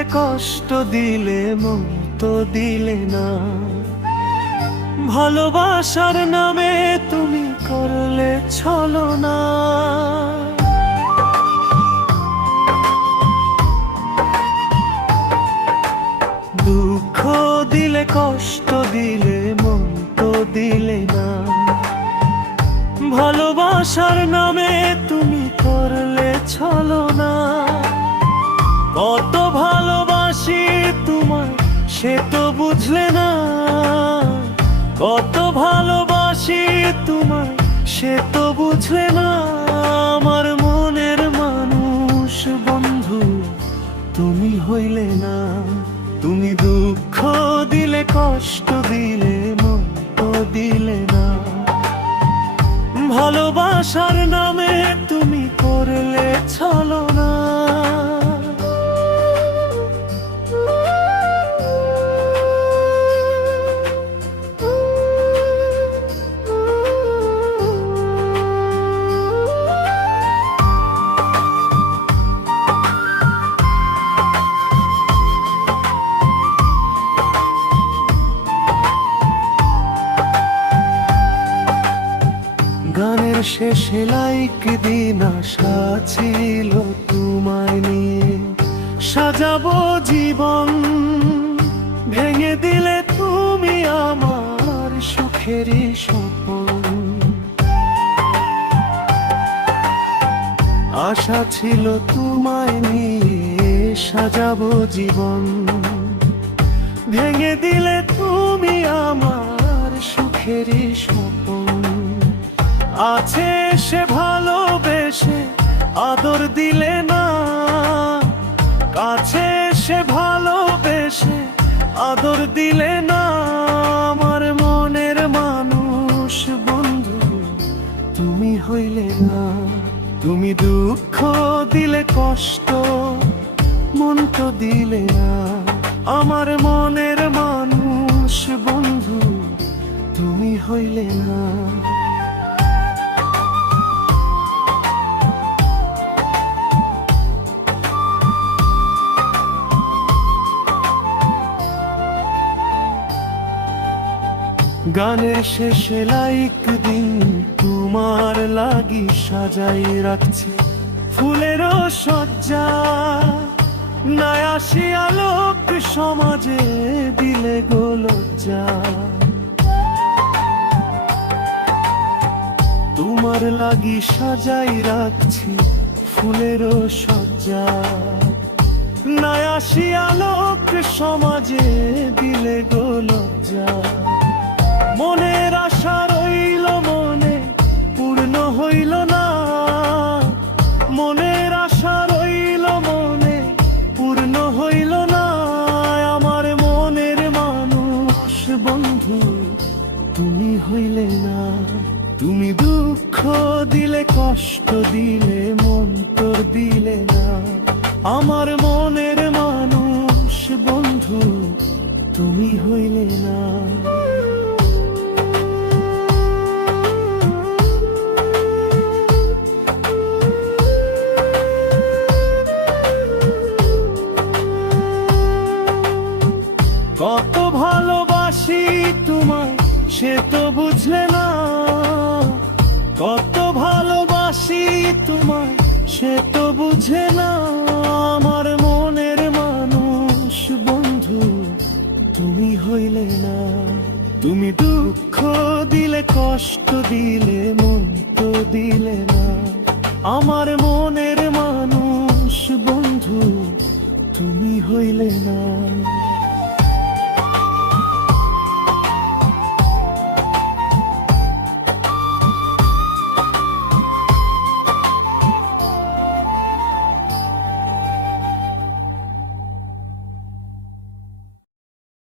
দিলে কষ্ট দিলে মন তো দিলে না, ভালোবাসার নামে তুমি করলে ছলনা। দুঃখ দিলে কষ্ট দিলে মন তো দিলে না, ভালোবাসার নামে তুমি করলে ছলনা। কত ভালোবাসি তোমায় সে তো বুঝলে না, কত ভালোবাসি তোমায় সে তো বুঝলে না। আমার মনের মানুষ বন্ধু তুমি হইলে না, তুমি দুঃখ দিলে কষ্ট দিলে মন তো দিলে না, ভালোবাসার নামে তুমি করলে ছলনা। গানের শেষে লাইক দিন আশা ছিল তোমায় নিয়ে সাজাবো জীবন, ভেঙে দিলে তুমি আমার সুখেরই স্বপ্ন। আশা ছিল তোমায় নিয়ে সাজাবো জীবন, ভেঙে দিলে তুমি আমার সুখেরই স্বপ্ন। আছে সে ভালোবেসে আদর দিলে না, কাছে সে ভালোবেসে আদর দিলে না। আমার মনের মানুষ বন্ধু তুমি হইলে না, তুমি দুঃখ দিলে কষ্ট মন তো দিলে না। আমার মনের মানুষ বন্ধু তুমি হইলে না। গানের শেষে লাইক দিন তোমার লাগি সাজাই রাখছি ফুলের সজ্জা, নাই আসিয়া লোক সমাজে দিলে গো লজ্জা। তোমার লাগি সাজাই রাখছি ফুলের সজ্জা, নাই আসিয়া লোক সমাজে দিলে গো লজ্জা। মনের আশা রইল মনে পূর্ণ হইল না, মনের আশা রইল মনে পূর্ণ হইল না। আমার মনের মানুষ বন্ধু তুমি হইলে না, তুমি দুঃখ দিলে কষ্ট দিলে মন তোর দিলে না। আমার মনের মানুষ বন্ধু তুমি হইলে না। কত ভালোবাসি তোমায় সে তো বুঝলে না, কত ভালোবাসি তোমায় সে তো বুঝে না। আমার মনের মানুষ বন্ধু তুমি হইলে না, তুমি দুঃখ দিলে কষ্ট দিলে মন তো দিলে না। আমার মনের মানুষ বন্ধু তুমি হইলে না।